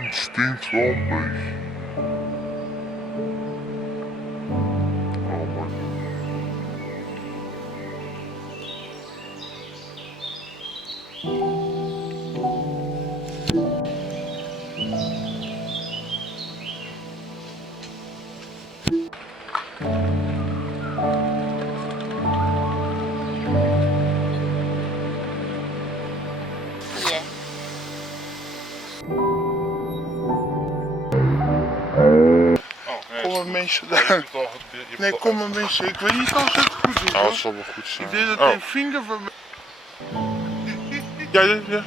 Het stinkt wel een beetje. Oh, maar... Hier. Kom maar mensen daar. Nee, kom maar mensen. Ik weet niet of het goed is. Ja, Hoor. dat zal wel goed zijn. Ik denk dat Oh. een vinger van mij. Ja.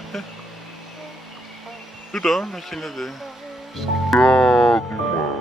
Doe dan, wat je net deed. Ja, doe maar.